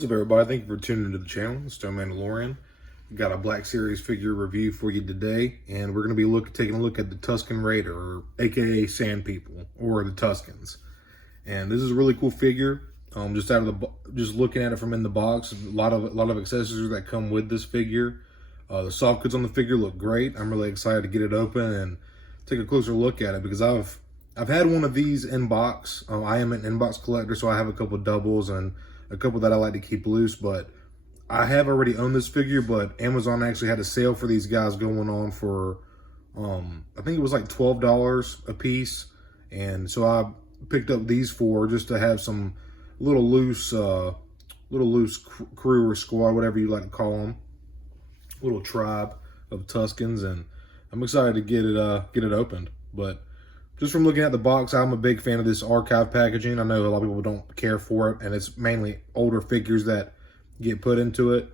What's up, everybody? Thank you for tuning into the channel. It's Joe Mandalorian. Got a Black Series figure review for you today, and we're going to be taking a look at the Tusken Raider, or aka Sandpeople, or the Tuskens. And this is a really cool figure. Just looking at it from in the box, a lot of accessories that come with this figure. The soft goods on the figure look great. I'm really excited to get it open and take a closer look at it because I've had one of these in box. I am an inbox collector, so I have a couple doubles and a couple that I like to keep loose, but I have already owned this figure, but Amazon actually had a sale for these guys going on for, I think it was like $12 a piece. And so I picked up these four just to have some little loose crew or squad, whatever you like to call them, little tribe of Tuskens. And I'm excited to get it opened. But just from looking at the box, I'm a big fan of this archive packaging. I know a lot of people don't care for it, and it's mainly older figures that get put into it.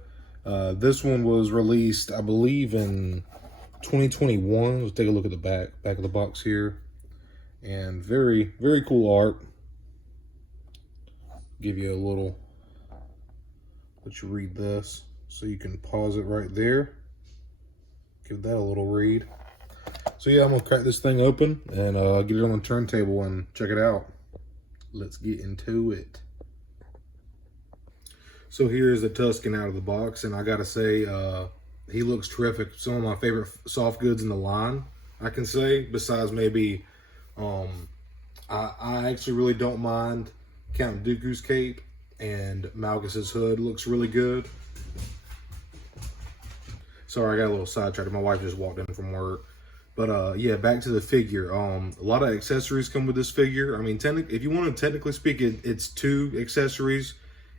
This one was released, I believe, in 2021. Let's take a look at the back of the box here. And very, very cool art. Give you a little, let you read this. So you can pause it right there. Give that a little read. So yeah, I'm gonna crack this thing open and get it on the turntable and check it out. Let's get into it. So here's the Tusken out of the box, and I gotta say, he looks terrific. Some of my favorite soft goods in the line, I can say, besides maybe, I actually really don't mind Count Dooku's cape, and Malchus's hood looks really good. Sorry, I got a little sidetracked. My wife just walked in from work. But yeah, back to the figure. A lot of accessories come with this figure. I mean, if you want to technically speak, it's two accessories.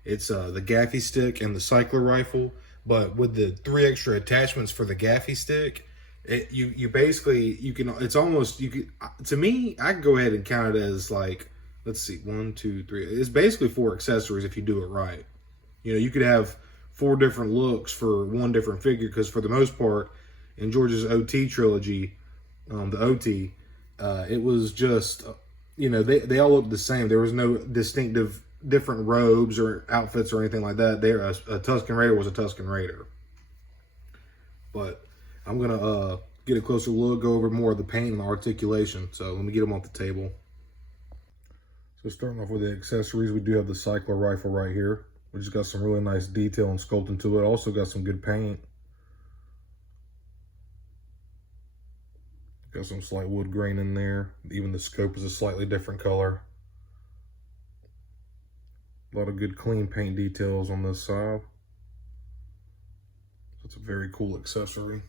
It's the gaffy stick and the cycler rifle. But with the 3 extra attachments for the gaffy stick, you basically, to me, I can go ahead and count it as like, let's see, 1, 2, 3. It's basically 4 accessories if you do it right. You know, you could have 4 different looks for one different figure, because for the most part, in George's OT trilogy, the OT, it was just, you know, they all looked the same. There was no distinctive different robes or outfits or anything like that. A Tusken Raider was a Tusken Raider. But I'm gonna get a closer look, go over more of the paint and the articulation. So let me get them off the table. So starting off with the accessories, we do have the cycler rifle right here, which has got some really nice detail and sculpting to it. Also got some good paint. Got some slight wood grain in there. Even the scope is a slightly different color. A lot of good clean paint details on this side. So it's a very cool accessory.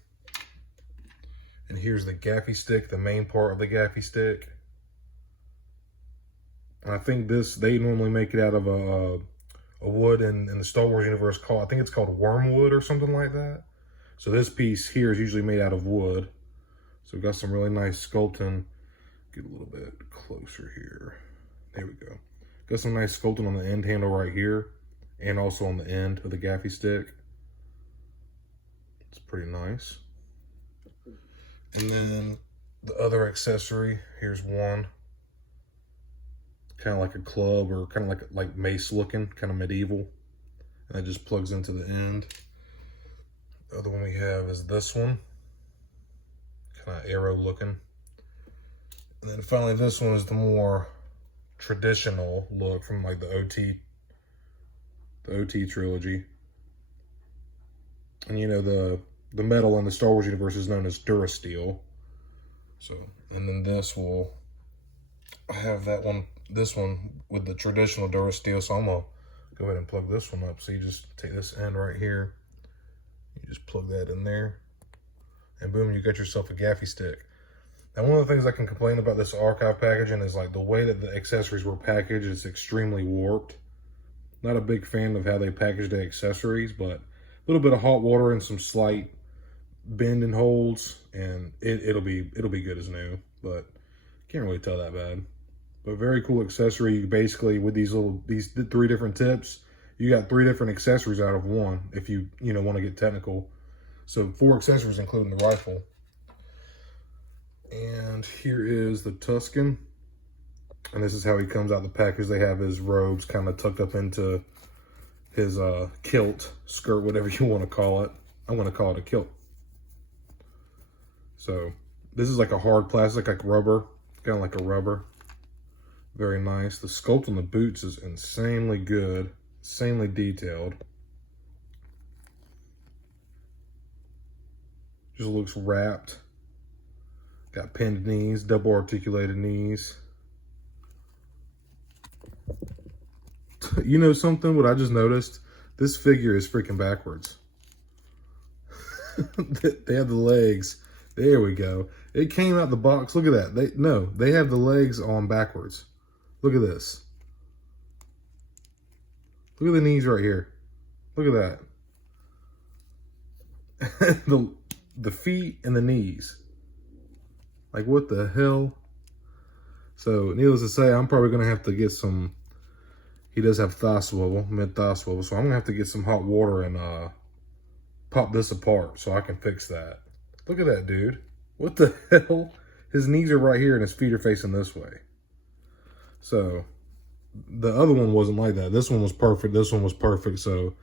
And here's the gaffy stick, the main part of the gaffy stick. And I think they normally make it out of a wood in the Star Wars universe I think it's called wormwood or something like that. So this piece here is usually made out of wood. So we've got some really nice sculpting. Get a little bit closer here. There we go. Got some nice sculpting on the end handle right here, and also on the end of the gaffy stick. It's pretty nice. And then the other accessory, here's one. Kind of like a club, or kind of like mace looking, kind of medieval. And it just plugs into the end. The other one we have is this one. Kind of arrow looking. And then finally this one is the more traditional look from like the OT trilogy. And you know, the metal in the Star Wars universe is known as Durasteel. So, and then I have this one with the traditional Durasteel, so I'm gonna go ahead and plug this one up. So you just take this end right here, you just plug that in there, and boom, you got yourself a gaffy stick. Now, one of the things I can complain about this archive packaging is like the way that the accessories were packaged is extremely warped. Not a big fan of how they package the accessories, but a little bit of hot water and some slight bend and holds, and it'll be good as new. But can't really tell that bad. But very cool accessory. Basically, with these 3 different tips, you got 3 different accessories out of one. If you want to get technical. So 4 accessories, including the rifle. And here is the Tusken. And this is how he comes out the package. They have his robes kind of tucked up into his kilt, skirt, whatever you want to call it. I'm going to call it a kilt. So this is like a hard plastic, like rubber, kind of like a rubber. Very nice. The sculpt on the boots is insanely good, insanely detailed. Just looks wrapped. Got pinned knees, double articulated knees. You know something? What I just noticed? This figure is freaking backwards. They have the legs. There we go. It came out the box. Look at that. They have the legs on backwards. Look at this. Look at the knees right here. Look at that. The feet and the knees. Like, what the hell? So, needless to say, I'm probably going to have to get some... He does have thigh swivel, mid-thigh swivel. So, I'm going to have to get some hot water and pop this apart so I can fix that. Look at that, dude. What the hell? His knees are right here and his feet are facing this way. So, the other one wasn't like that. This one was perfect. This one was perfect. So,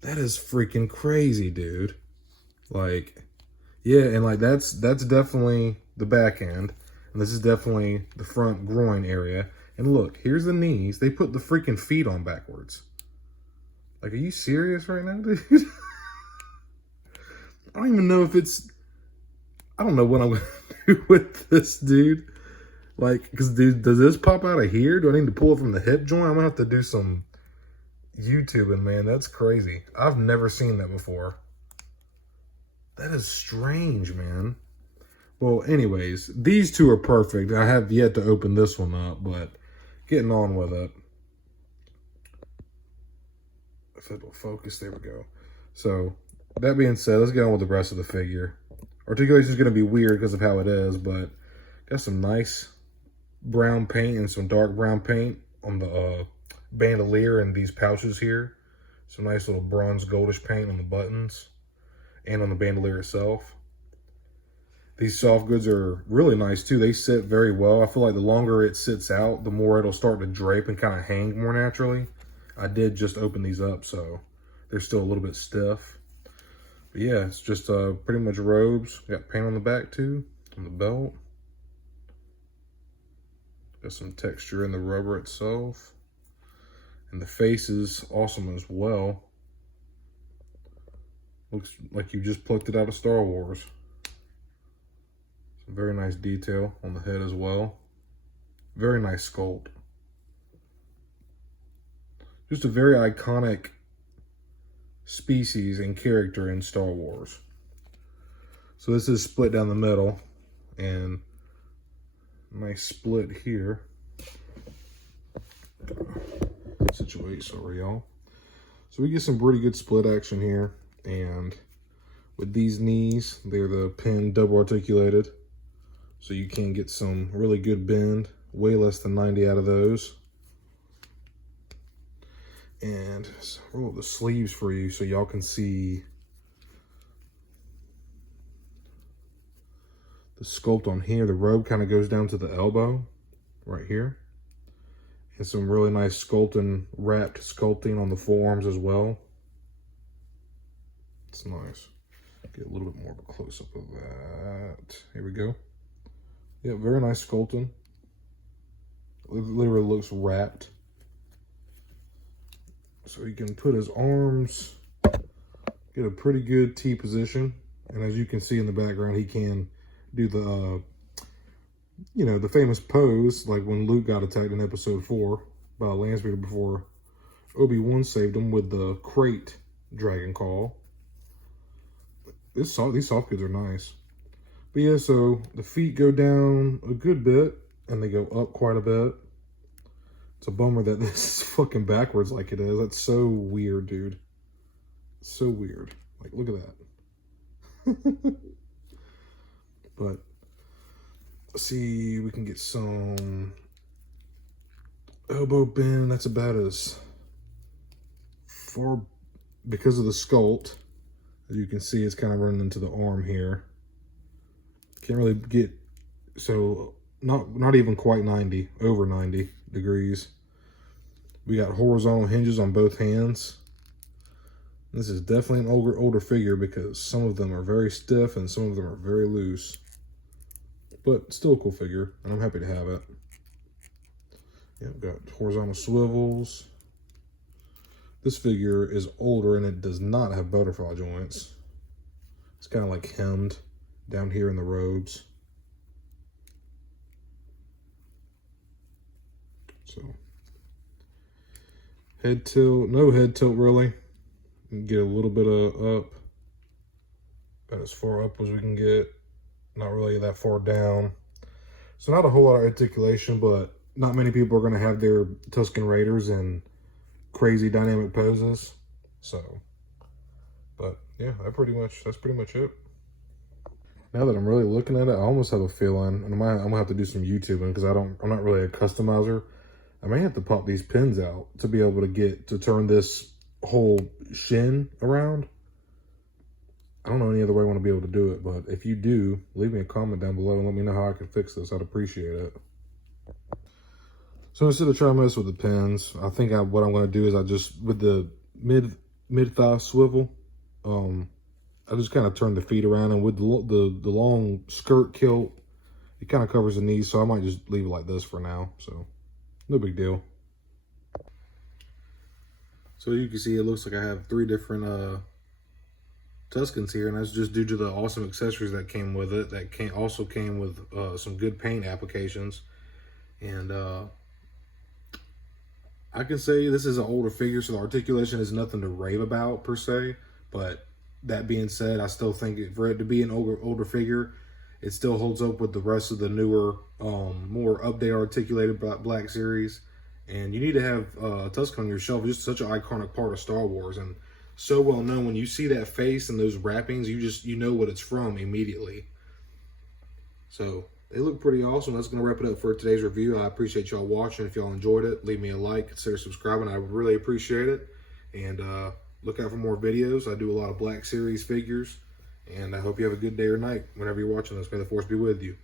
that is freaking crazy, dude. Like, yeah, and like that's definitely the back end. And this is definitely the front groin area. And look, here's the knees. They put the freaking feet on backwards. Like, are you serious right now, dude? I don't even know if it's... I don't know what I'm going to do with this, dude. Like, because, dude, does this pop out of here? Do I need to pull it from the hip joint? I'm going to have to do some YouTubing, man. That's crazy. I've never seen that before. That is strange, man. Well, anyways, these two are perfect. I have yet to open this one up, but getting on with it. If it'll focus, there we go. So, that being said, let's get on with the rest of the figure. Articulation is going to be weird because of how it is, but got some nice brown paint and some dark brown paint on the bandolier and these pouches here. Some nice little bronze goldish paint on the buttons and on the bandolier itself. These soft goods are really nice too. They sit very well. I feel like the longer it sits out, the more it'll start to drape and kind of hang more naturally. I did just open these up, so they're still a little bit stiff. But yeah, it's just pretty much robes. Got paint on the back too, on the belt. Got some texture in the rubber itself. And the face is awesome as well. Looks like you just plucked it out of Star Wars. Some very nice detail on the head as well. Very nice sculpt. Just a very iconic species and character in Star Wars. So this is split down the middle, and nice split here. Situate, sorry y'all. So we get some pretty good split action here, and with these knees, they're the pin double articulated, so you can get some really good bend, way less than 90 out of those. And roll up the sleeves for you so y'all can see the sculpt on here. The robe kind of goes down to the elbow right here. And some really nice wrapped sculpting on the forearms as well. It's nice. Get a little bit more of a close-up of that. Here we go. Yeah, very nice sculpting. It literally looks wrapped. So he can put his arms, get a pretty good T position. And as you can see in the background, he can do the, you know, the famous pose, like when Luke got attacked in episode 4 by a Landspeeder before Obi-Wan saved him with the crate dragon call. These soft goods are nice. But yeah, so the feet go down a good bit and they go up quite a bit. It's a bummer that this is fucking backwards like it is. That's so weird, dude. So weird. Like, look at that. But let's see, we can get some elbow bend. That's about as far, because of the sculpt. As you can see, it's kind of running into the arm here. Can't really get, so not even quite 90, over 90 degrees. We got horizontal hinges on both hands. This is definitely an older figure because some of them are very stiff and some of them are very loose. But still a cool figure, and I'm happy to have it. Yeah, got horizontal swivels. This figure is older and it does not have butterfly joints. It's kind of like hemmed down here in the robes. So, head tilt, no head tilt really. Get a little bit of up, about as far up as we can get. Not really that far down. So not a whole lot of articulation, but not many people are going to have their Tusken Raiders in crazy dynamic poses. So, but yeah, that's pretty much it. Now that I'm really looking at it, I almost have a feeling, and I'm gonna have to do some YouTubing because I'm not really a customizer. I may have to pop these pins out to be able to turn this whole shin around. I don't know any other way I want to be able to do it, but if you do, leave me a comment down below and let me know how I can fix this. I'd appreciate it. So instead of trying to mess with the pins, I think what I'm going to do is I just, with the mid thigh swivel, I just kind of turn the feet around, and with the long skirt kilt, it kind of covers the knees, so I might just leave it like this for now. So no big deal. So you can see it looks like I have 3 different Tuskens here, and that's just due to the awesome accessories that came with it. That also came with some good paint applications, and I can say this is an older figure, so the articulation is nothing to rave about per se. But that being said, I still think for it to be an older figure, it still holds up with the rest of the newer, more update articulated Black Series. And you need to have Tusken on your shelf. It's just such an iconic part of Star Wars, and so well known. When you see that face and those wrappings, you know what it's from immediately. So they look pretty awesome. That's going to wrap it up for today's review. I appreciate y'all watching. If y'all enjoyed it, leave me a like, consider subscribing. I would really appreciate it. And look out for more videos. I do a lot of Black Series figures. And I hope you have a good day or night whenever you're watching this. May the Force be with you.